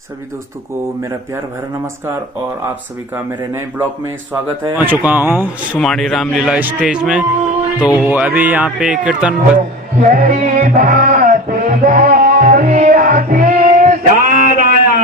सभी दोस्तों को मेरा प्यार भरा नमस्कार और आप सभी का मेरे नए ब्लॉग में स्वागत है। आ चुका हूँ सुमाड़ी रामलीला स्टेज में। तो अभी यहाँ पे कीर्तन याद आया।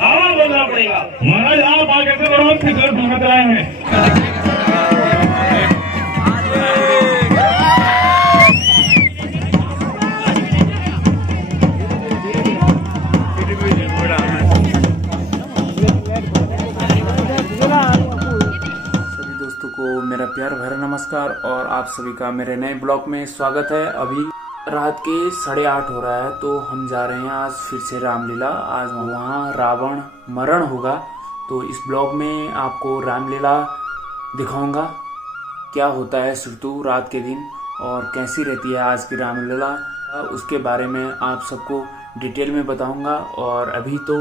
हवा बोलना पड़ेगा। महाराज आप आगे से बड़ों से घर भूमत रहे हैं। सभी दोस्तों को मेरा प्यार भरा नमस्कार और आप सभी का मेरे नए ब्लॉग में स्वागत है। अभी रात के 8:30 हो रहा है तो हम जा रहे हैं आज फिर से रामलीला। आज वहाँ रावण मरण होगा तो इस ब्लॉग में आपको रामलीला दिखाऊंगा क्या होता है सुरतु रात के दिन और कैसी रहती है आज की रामलीला, उसके बारे में आप सबको डिटेल में बताऊंगा। और अभी तो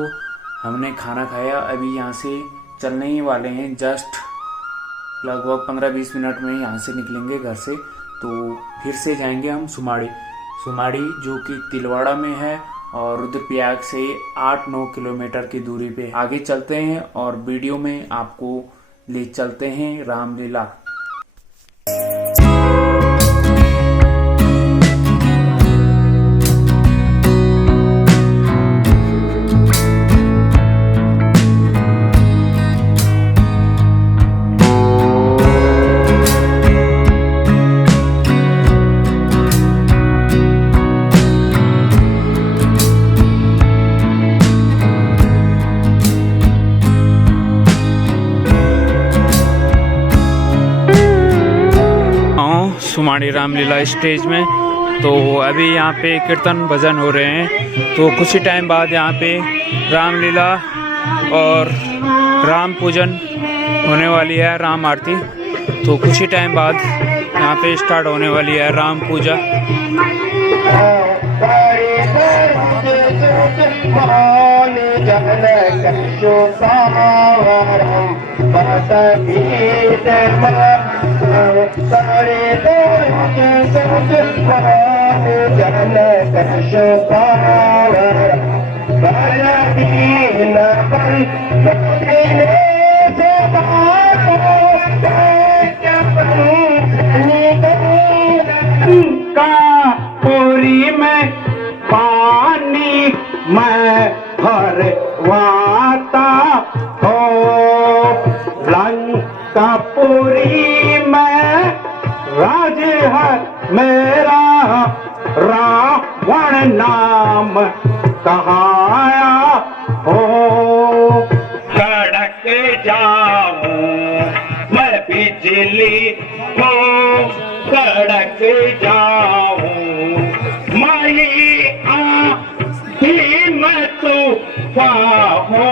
हमने खाना खाया, अभी यहाँ से चलने ही वाले हैं। जस्ट लगभग 15-20 मिनट में यहाँ से निकलेंगे घर से। तो फिर से जाएंगे हम सुमाड़ी जो कि तिलवाड़ा में है और रुद्रप्रयाग से 8-9 किलोमीटर की दूरी पे आगे चलते हैं और वीडियो में आपको ले चलते हैं रामलीला। सुमाड़ी रामलीला स्टेज में। तो अभी यहाँ पे कीर्तन भजन हो रहे हैं। तो कुछ ही टाइम बाद यहाँ पे रामलीला और राम पूजन होने वाली है, राम आरती। तो कुछ ही टाइम बाद यहाँ पे स्टार्ट होने वाली है राम पूजा। पूरी में पानी मैं भरवाता हो, लंका पूरी में राज है मेरा, रावण नाम कहाया हो। सड़क जाऊं मैं बिजली हो, सड़क जाऊं माही आधी मैं तूफान हो,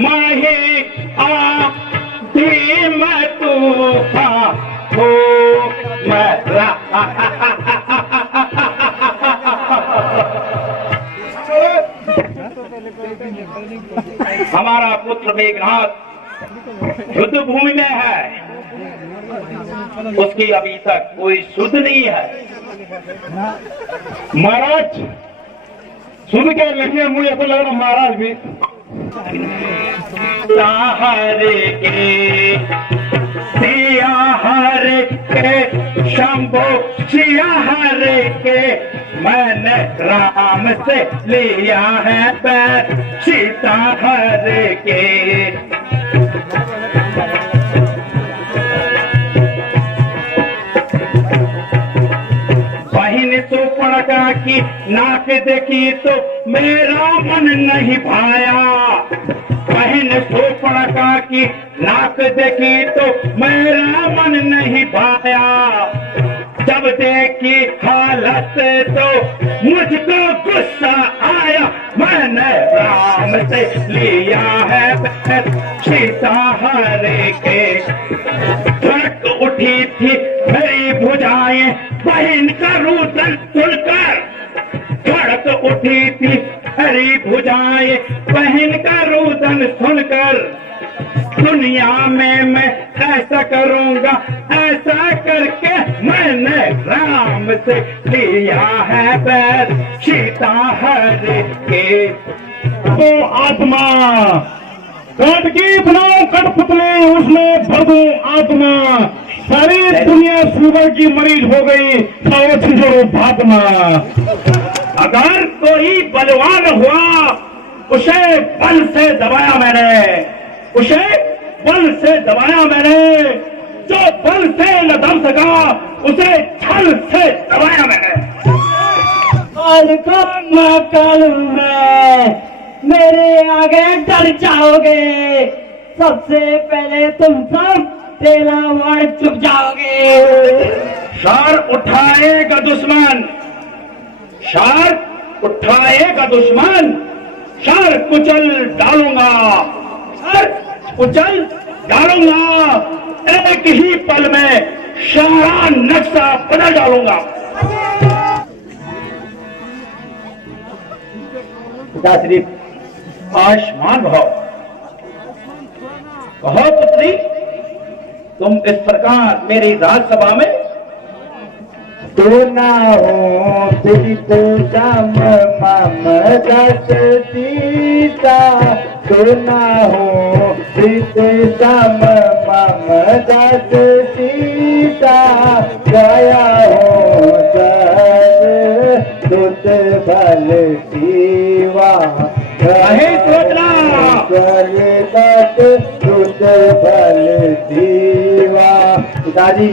माही आधी मैं तूफान हो। हमारा पुत्र मेघनाथ युद्ध भूमि में है, उसकी अभी तक कोई सुध नहीं है। महाराज सुन के लगे मुझे ऐसा लग रहा महाराज भी हरे के सिया हरे के शंभो सिया हरे के, मैंने राम से लिया है पैर सीता हरे के। बहन तो पड़का की नाक देखी तो मेरा मन नहीं भाया, बहन सोपड़का की नाक देखी तो मेरा मन नहीं भाया। जब देखी हालत तो मुझको गुस्सा आया, मैंने राम से लिया है सीता हरे के। धड़क उठी थी मेरी भुजाएं बहन का रुदन सुनकर, धड़क उठी थी मेरी भुजाएं बहन का रुदन सुनकर। दुनिया में मैं ऐसा करूंगा, ऐसा करके मैंने राम से लिया है बैर सीता हरे के। तो आत्मा कट की बनाओ कठपुतली, उसमें भर दूं आत्मा। सारी दुनिया शुगर की मरीज हो गई, जो भागना। अगर कोई बलवान हुआ उसे बल से दबाया मैंने, उसे बल से दबाया मैंने। जो बल से न दब सका उसे छल से दबाया मैंने। और कब मैं करूंगा, मेरे आगे डर जाओगे। सबसे पहले तुम सब तेरा वार चुप जाओगे। शार उठाएगा दुश्मन, शार उठाएगा दुश्मन, शार कुचल डालूंगा, शार कुचल डालूंगा। एक ही पल में शारा नक्शा बदल डालूंगा। पिता श्री आयुष्मान भव। कहो पुत्री, तुम इस प्रकार मेरी राज्यसभा में तो ना हो पीड़ित श्याम मम दस सीता, तो ना हो पीड़ित श्याम मम दस सीता। गया हो दुत बल सीवा, नहीं सोचना। दुत बल सीवा। पिताजी,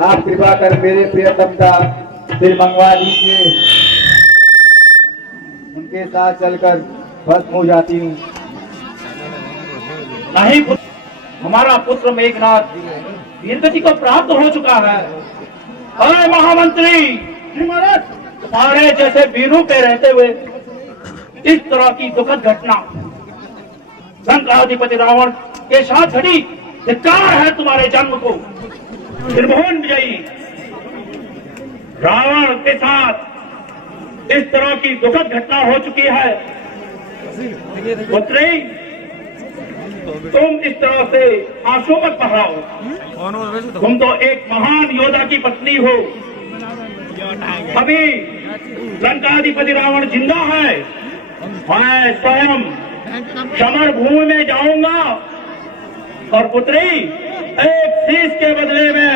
आप कृपा कर मेरे प्रियतम का दिल मंगवा लीजिए, उनके साथ चलकर भस्म हो जाती हूँ। नहीं पुत्र, हमारा पुत्र मेघनाथ वीरगति को प्राप्त हो चुका है। अरे महामंत्री, तुम्हारे जैसे वीरों पे रहते हुए इस तरह की दुखद घटना लंकाधिपति रावण के साथ घटी, धिक्कार है तुम्हारे जन्म को। त्रिभुवन विजयी रावण के साथ इस तरह की दुखद घटना हो चुकी है। पुत्री, तुम इस तरह से आंसू मत बहाओ। तुम तो एक महान योद्धा की पत्नी हो। अभी लंकाधिपति रावण जिंदा है, मैं स्वयं समर भूमि में जाऊंगा और पुत्री, एक शीश के बदले में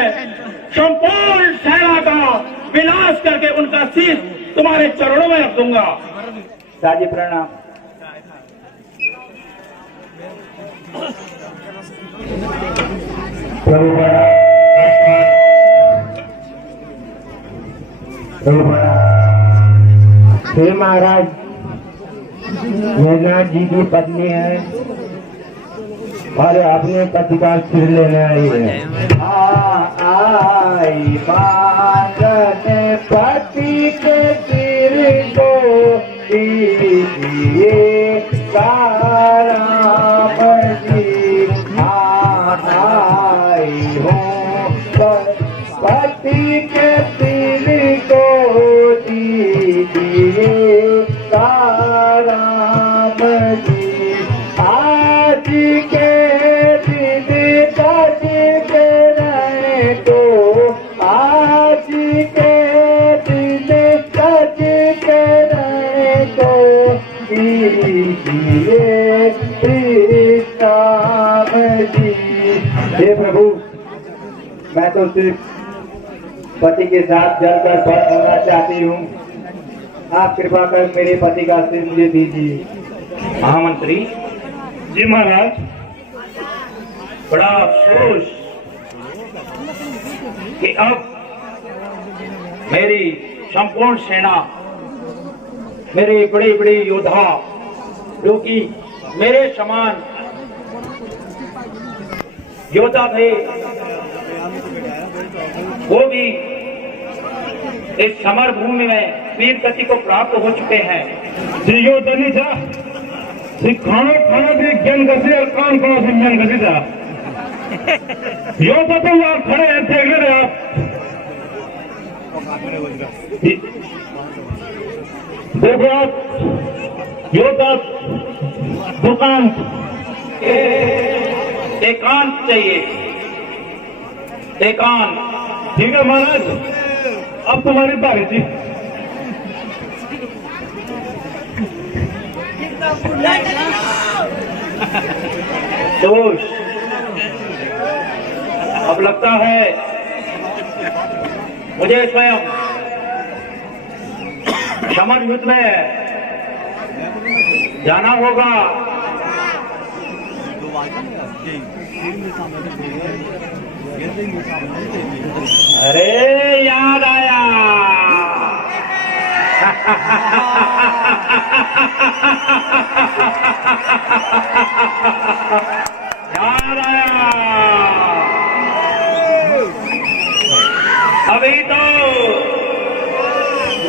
संपूर्ण सेना का विनाश करके उनका शीश तुम्हारे चरणों में रख दूंगा। साजी प्रणाम। प्रभु हे महाराज, मेघनाथ जी की पत्नी है और अपने पति का सिर लेने आई है। आई बांधने पति के सिर को दीजिए राम जी। आई हूँ पति के सिर को दीजिए राम जी। आज के दिन सज के रहे तो, आज के दिन सज के रहे तो दीजिए श्री राम जी। हे प्रभु, मैं तो सिर्फ पति के साथ जलकर भस्म होना चाहती हूँ। आप कृपा कर मेरे पति का सिर मुझे दीजिए। महामंत्री जी महाराज। बड़ा अफसोस कि अब मेरी संपूर्ण सेना, मेरे बड़े बड़े योद्धा जो कि मेरे समान योद्धा थे, वो भी इस समर भूमि में वीर गति को प्राप्त हो चुके हैं। यो तो नहीं था खाना खाना भी ज्ञान गति और काम करो से ज्ञान गति था यो तो तुम आप खड़े हैं देख ले रहे आप देखो आप यो तो दुकान एकांत चाहिए, एकांत। ठीक है महाराज, अब तुम्हारी बारी थी। दोष अब लगता है मुझे स्वयं समर युद्ध में जाना होगा। अरे याद आया याद आया। अभी तो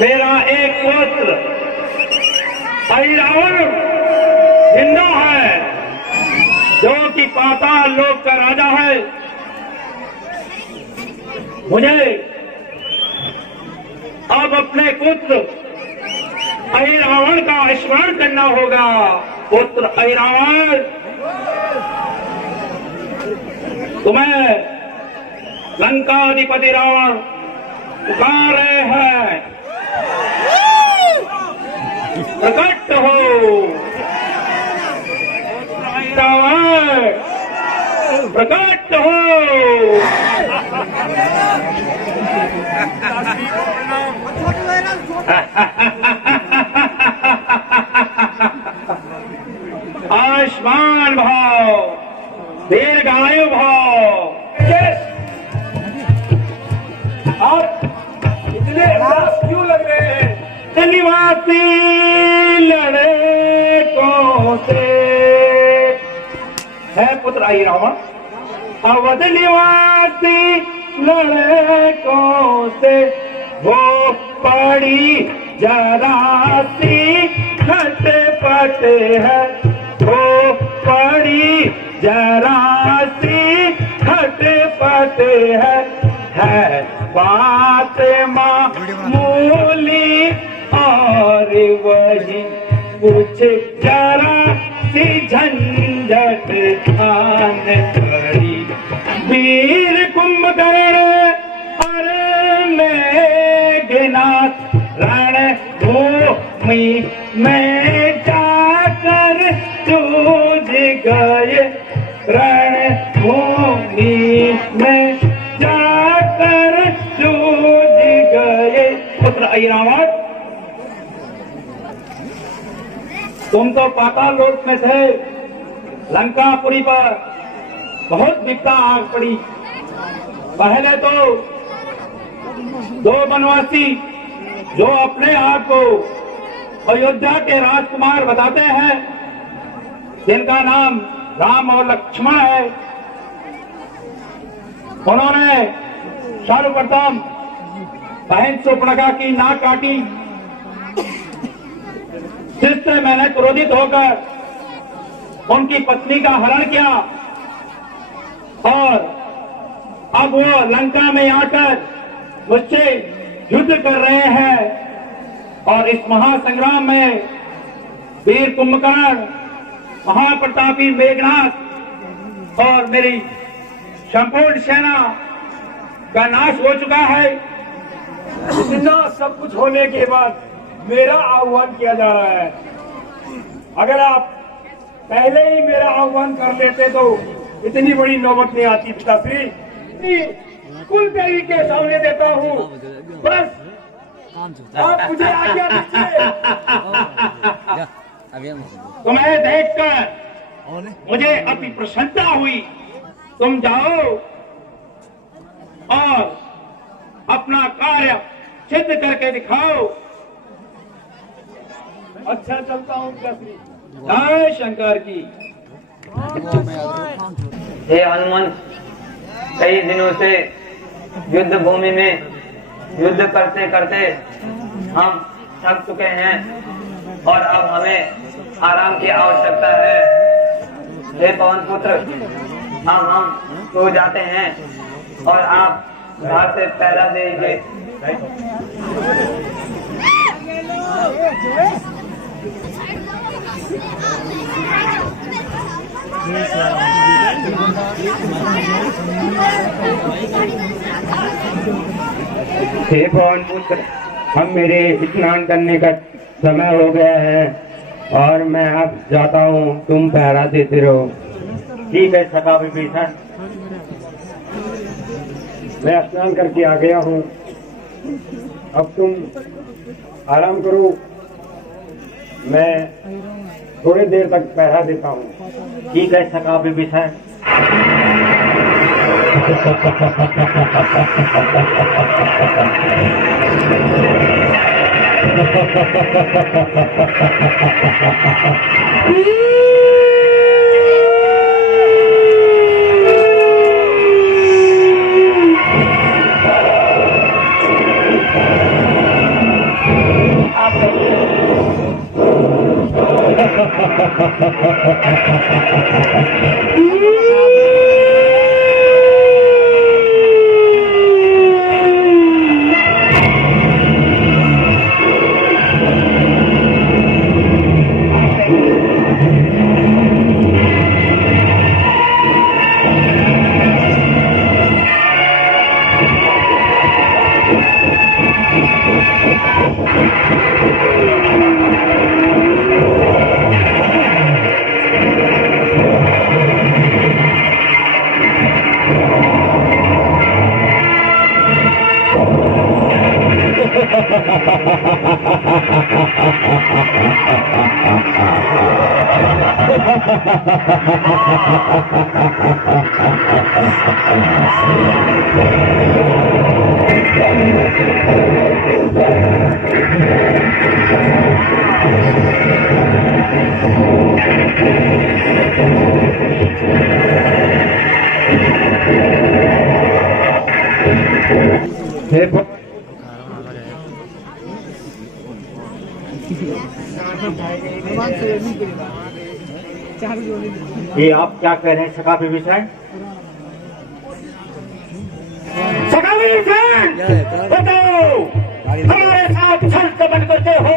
मेरा एक पुत्र रावण जिंदा है, जो कि पाताल लोक का राजा है। मुझे अब अपने पुत्र रावण का स्मरण करना होगा। पुत्र रावण, तुम्हें लंकाधिपति रावण पुकार रहे हैं, प्रकट हो रावण, प्रकट हो। आयुष्मान भाव, दीर्घायु भाव। आप इतने उदास क्यों लग रहे हैं? निवासी लड़कों से है पुत्र रावण, अवध निवासी लड़कों से वो पड़ी जरा सी खटपट है, वो पड़ी जरा सी खटपट है बात मामूली और वही कुछ जरा सी झंझट आन पड़ी। वीर कुंभकर्ण और मेघनाथ रण भूमि में जाकर जूझ गए, रण भूमि में जाकर जूझ गए। पुत्र रावण, तुम तो पाताल लोक में थे, लंकापुरी पर बहुत विपदा आग पड़ी। पहले तो दो वनवासी जो अपने आप को अयोध्या के राजकुमार बताते हैं, जिनका नाम राम और लक्ष्मण है, उन्होंने सर्वप्रथम बहन सुपर्णखा की नाक काटी, जिससे मैंने क्रोधित होकर उनकी पत्नी का हरण किया और अब वो लंका में आकर मुझसे युद्ध कर रहे हैं। और इस महासंग्राम में वीर कुंभकर्ण, महाप्रतापी मेघनाथ और मेरी संपूर्ण सेना का नाश हो चुका है। इतना सब कुछ होने के बाद मेरा आह्वान किया जा रहा है। अगर आप पहले ही मेरा आह्वान कर लेते तो इतनी बड़ी नौबत नहीं आती। पिताश्री, कुल देवी के सामने देता हूँ, बस आप मुझे आज्ञा दीजिए। तुम्हें देखकर मुझे अति प्रसन्नता हुई। तुम जाओ और अपना कार्य सिद्ध करके दिखाओ। अच्छा, चलता हूँ पिताश्री। जय शंकर की। हे हनुमान, कई दिनों से युद्ध भूमि में युद्ध करते करते हम थक चुके हैं और अब हमें आराम की आवश्यकता है। हे पवन पुत्र, अब हम सो जाते हैं और आप घर से पहरा दीजिए। हे पवन पुत्र, हम मेरे स्नान करने का समय हो गया है और मैं अब जाता हूँ, तुम पहरा देते रहो। ठीक है सखा विभीषण। मैं स्नान करके आ गया हूँ, अब तुम आराम करो, मैं थोड़ी देर तक पहरा देता हूँ। ठीक है सखा विभीषण। ये आप क्या कह रहे हैं सखा विभीषण? सखा विभीषण, बताओ, हमारे साथ छल कपट करते हो।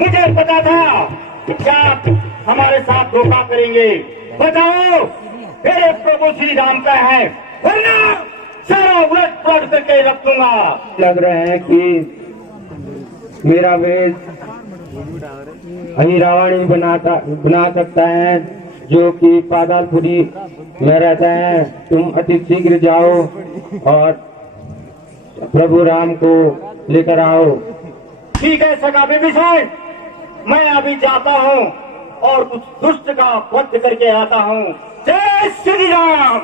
मुझे पता था कि क्या हमारे साथ धोखा करेंगे। बताओ, मेरे प्रभु श्री राम का है, वरना सारा उलट पलट करके रख दूंगा। लग रहा है कि मेरा वेश अही रावण ही बना सकता है, जो कि पातालपुरी में रहता है। तुम अति शीघ्र जाओ और प्रभु राम को लेकर आओ। ठीक है सखा विभीषण, मैं अभी जाता हूँ और कुछ दुष्ट का वध करके आता हूँ। जय श्री राम।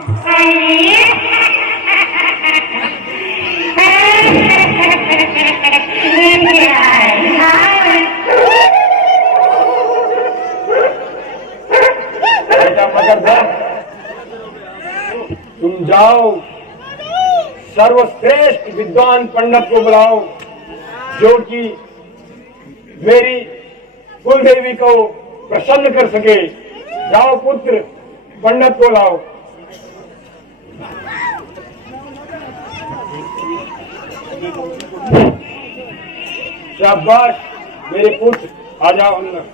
तुम जाओ, सर्वश्रेष्ठ विद्वान पंडित को बुलाओ, जो कि मेरी कुलदेवी को प्रसन्न कर सके। जाओ पुत्र, पंडित को लाओ। शाबाश मेरे पुत्र, आ जाओ अंदर।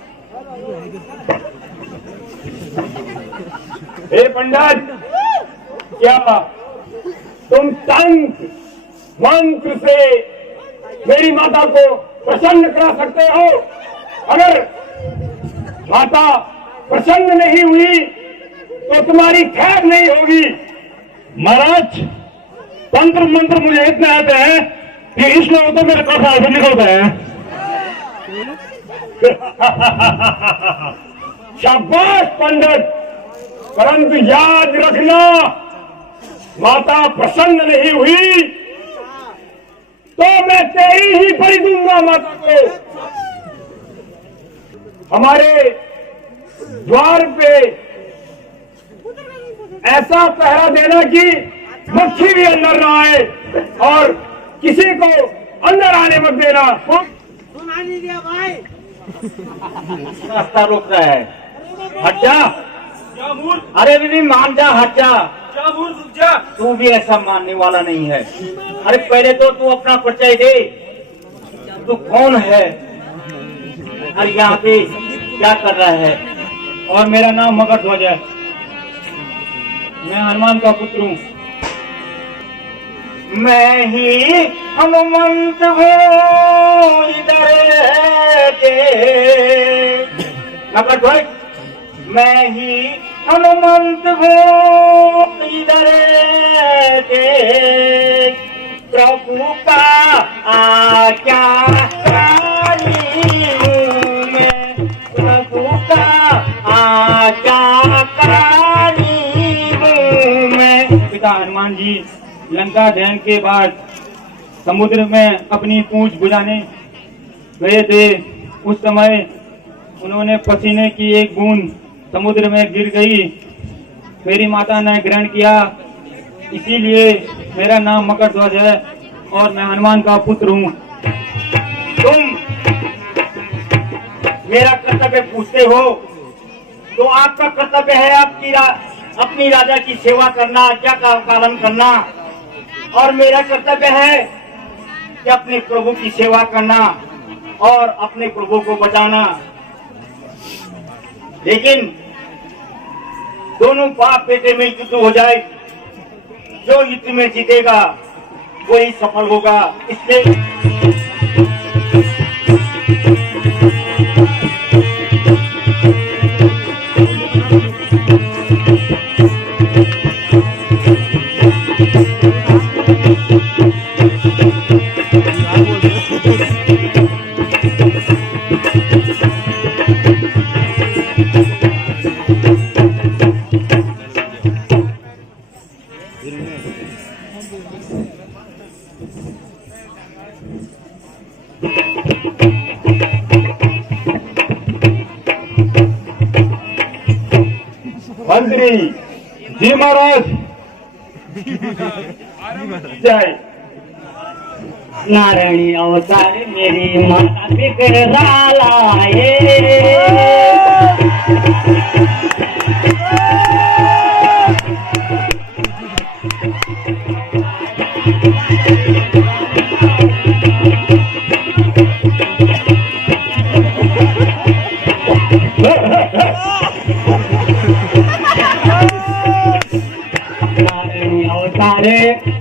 हे पंडित, क्या तुम तंत्र मंत्र से मेरी माता को प्रसन्न करा सकते हो? अगर माता प्रसन्न नहीं हुई तो तुम्हारी खैर नहीं होगी। महाराज, तंत्र मंत्र मुझे इतने आते हैं कि इसमें तो मेरे कथा से निकलता है। शाबाश पंडित, परंतु याद रखना, माता प्रसन्न नहीं हुई तो मैं तेरी ही बलि दूंगा माता को। हमारे द्वार पे ऐसा पहरा देना कि मक्खी भी अंदर ना आए और किसी को अंदर आने मत देना। सुना नहीं दिया भाई। रास्ता रोक रहा है, हट जा। अरे बीबी मान जा, हट जा। तू भी ऐसा मानने वाला नहीं है। अरे पहले तो तू अपना परिचय दे, तू कौन है और यहाँ पे क्या कर रहा है। और मेरा नाम मकर ध्वज है, मैं हनुमान का पुत्र हूँ। मैं ही हनुमंत हूँ इधर के मकर ध्वज, मैं ही हनुमंत हूँ इधर के प्रभु का आज्ञाकारी हूँ मैं, प्रभु का आज्ञाकारी हूँ मैं। पिता हनुमान जी लंका दहन के बाद समुद्र में अपनी पूंछ बुझाने गए थे। उस समय उन्होंने पसीने की एक बूंद समुद्र में गिर गई, मेरी माता ने ग्रहण किया, इसीलिए मेरा नाम मकर ध्वज है और मैं हनुमान का पुत्र हूँ। तुम मेरा कर्तव्य पूछते हो तो आपका कर्तव्य है अपनी राजा की सेवा करना, आज्ञा का पालन करना, और मेरा कर्तव्य है कि अपने प्रभु की सेवा करना और अपने प्रभु को बचाना। लेकिन दोनों बाप बेटे में युद्ध हो जाए, जो युद्ध में जीतेगा वही सफल होगा। इसलिए मंत्री जी महाराज जय। नारायणी अवतार मेरी माता बिगड़ा लाए,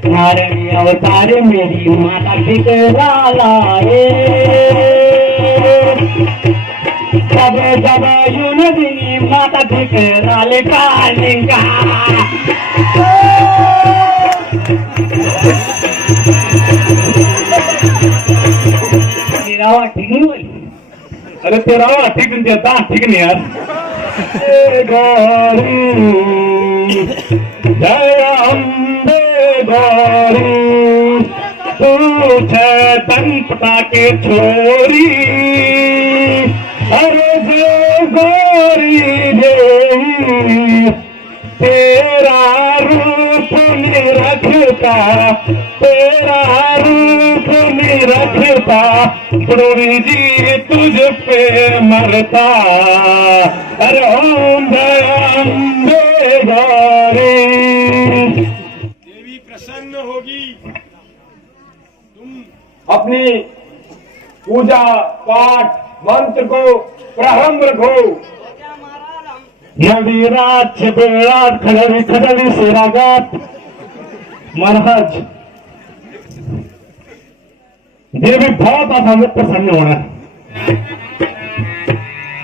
नारायणी अवतार मेरी माता बिगड़ा लाए। जब जब यूनदिनी माता बिगड़ा ले कालिंगा, तेरा ठीक नहीं हुई। अरे तेरा ठीक नहीं देता, ठीक नहीं यार। जय अम्बे गौरी तू चैतन्यता के छोरी, अरे जय गौरी देवी तेरा रूप निरखता, तेरा रूप निरखता, प्रभु जी तुझ पे मरता। अरे ओम जय अम्बे गौरी। देवी प्रसन्न होगी, तुम अपनी पूजा पाठ मंत्र को प्रारंभ रखो। रात बेरात खड़वी खड़वी से रागात महाराज, ये भी बहुत आप प्रसन्न होना।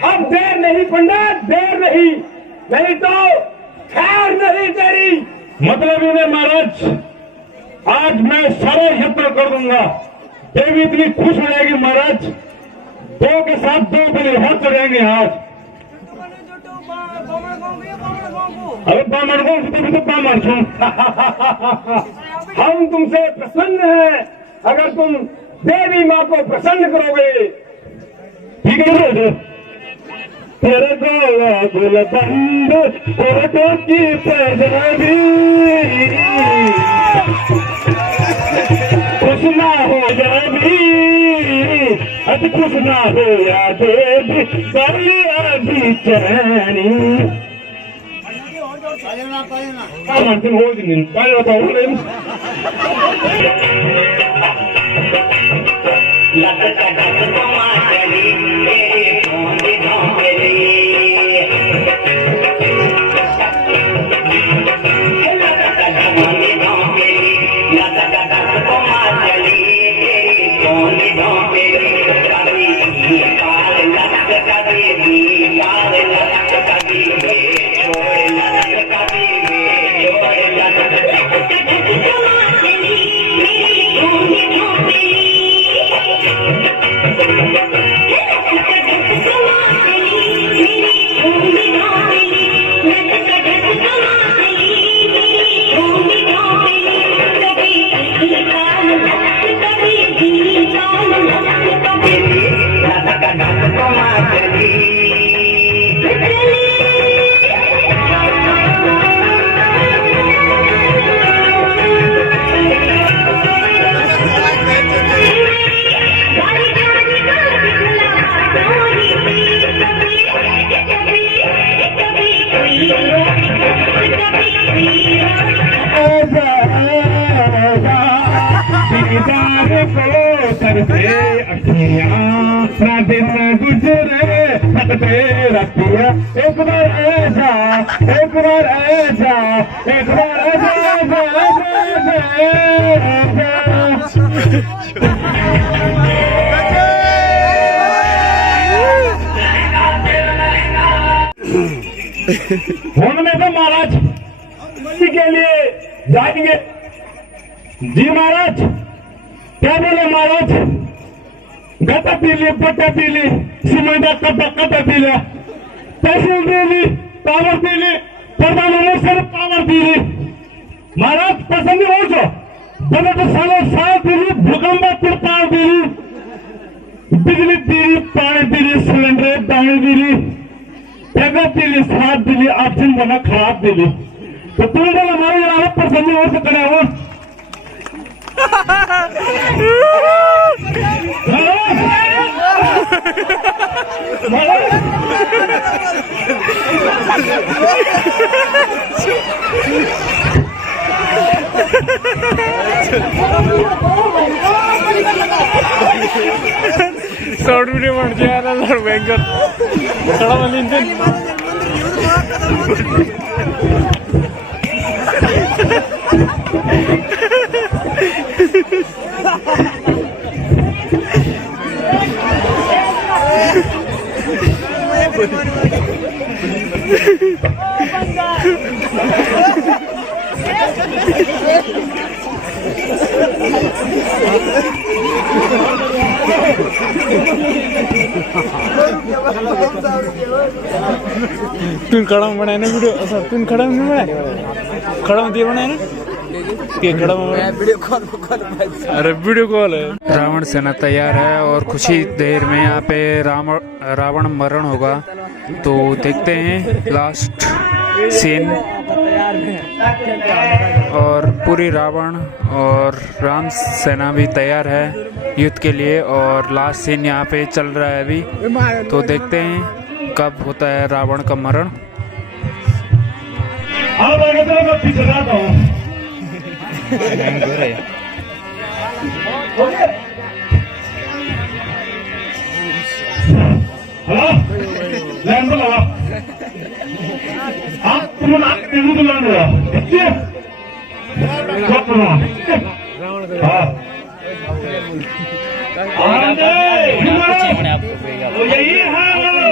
अब देर नहीं पंडित, देर नहीं, नहीं तो खैर नहीं तेरी। मतलब इन्हें महाराज आज मैं सारा यत्न कर दूंगा। देवी इतनी खुश हो जाएगी महाराज, दो के साथ दो बने हाथ चढ़ेंगे आज। अरे बामण को तो बामण छू। हम तुमसे प्रसन्न हैं, अगर तुम देवी माँ को प्रसन्न करोगे। ठीक है, तेरे गोल बंद तेरे तो की पैजवी, खुश खुश ना हो या भी अति खुश ना हो या भी बड़ी अभी चैनी मानते हो दिन पहले बताओ दिन गुजरे रतिया एक बार ऐसा एक बार ऐसा एक बार में तो महाराज मंदिर के लिए जाएंगे जी महाराज क्या बोले महाराज गता पीली पट्टा पीली सीमेंट कट्टा पीला तहसील पीली पावर पीली प्रधानमंत्री पावर पीली महाराज पसंद हो जो बजट सालों साल पीली भूकंप पावर पीली बिजली पीली पानी पीली सिलेंडर दाने पीली पैगा पीली साथ पीली ऑप्शन बना खराब पीली तो तुम बोला हमारे यहाँ पसंद हो सकते हैं वो शॉर्ट वीडियो बन गया ना बैंकर थोड़ा मलिन तुम खड़ा बनाए ना वीडियो सर तुम खड़ा नहीं बनाए खड़ा दिए बनाए ना के खड़ा वीडियो कॉल अरे वीडियो कॉल है। रावण सेना तैयार है और कुछ ही देर में यहाँ पे रावण मरण होगा तो देखते हैं लास्ट सीन और पूरी रावण और राम सेना भी तैयार है युद्ध के लिए और लास्ट सीन यहाँ पे चल रहा है अभी तो देखते हैं कब होता है रावण का मरण। पीछे जाता हूँ हेलो लैंड लगा आप तुम आके लैंड लगा हाँ यही है हनुमान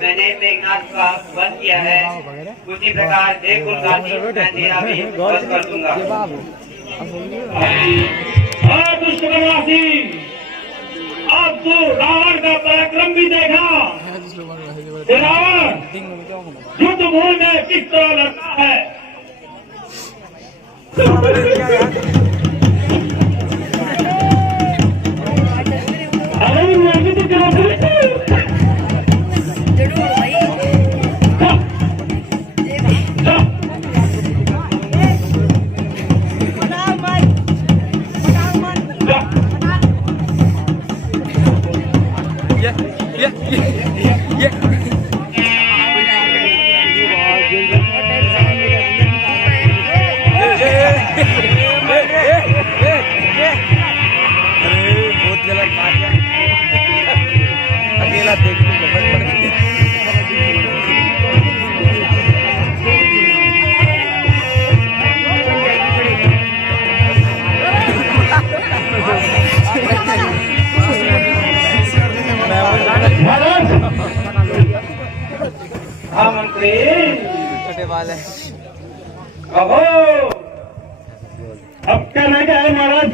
मैंने मेघनाथ का वध किया है, उसी प्रकार जय कुलगामी मैं तेरा भी वध कर दूंगा। दुष्ट बनवासी, अब तो रावण का पराक्रम भी देखा। रावण युद्ध भूमि में किस तरह लड़ता है। हाँ मंत्री, अहो अब क्या नहीं क्या है महाराज,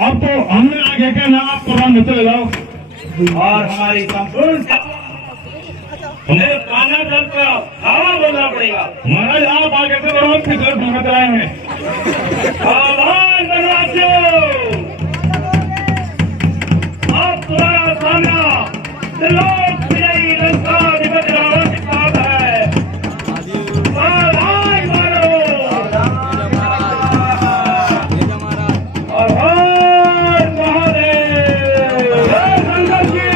अब तो हमने आगे का नाम पुराण में चले जाओ और हमारी संपूर्ण काना दल का हवा बोलना पड़ेगा। महाराज। आप आगे से बढ़ो, पिछले भगत रहे हैं। सावधान बनवासियों, अब तुम्हारा सामना त्रिलोक विजयी लंकाधिपति रावण के साथ है। सावधान मारो। और हर महादेव, जय शंकर जी,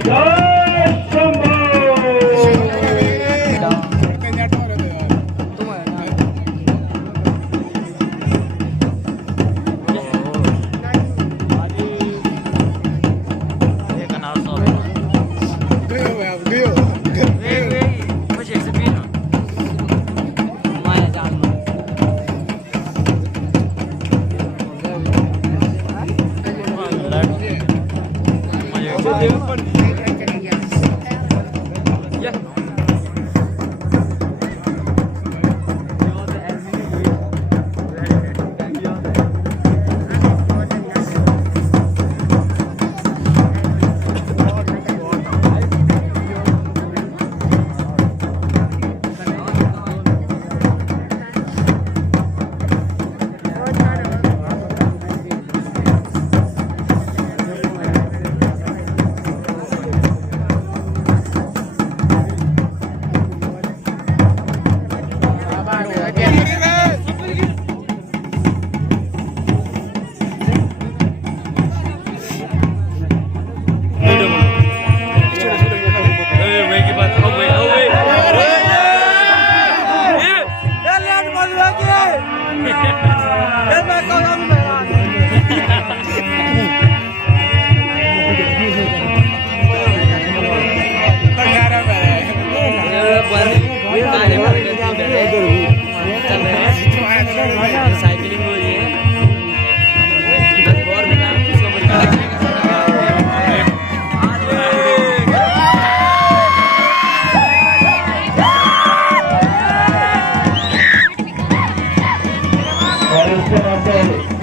जय शंभो। साइकिलिंग हो रही है।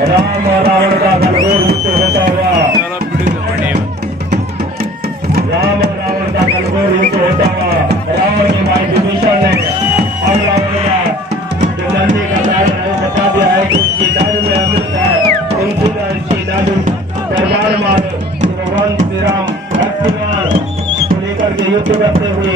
राम और रावण का गलगोल युद्ध होता हुआ, राम और रावण का गलगोल युद्ध होता हुआ, रावण की माई विभीषण ने हम रावण का जो नंदी का दारू है बता दिया है कि उसकी दारू में अमृत है, उनकी इसकी दारू दरबार मारो। भगवान श्री राम भक्तिमान को लेकर के युद्ध करते हुए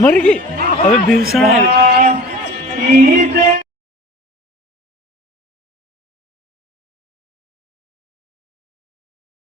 मर गई। अबे भीषण है। ईद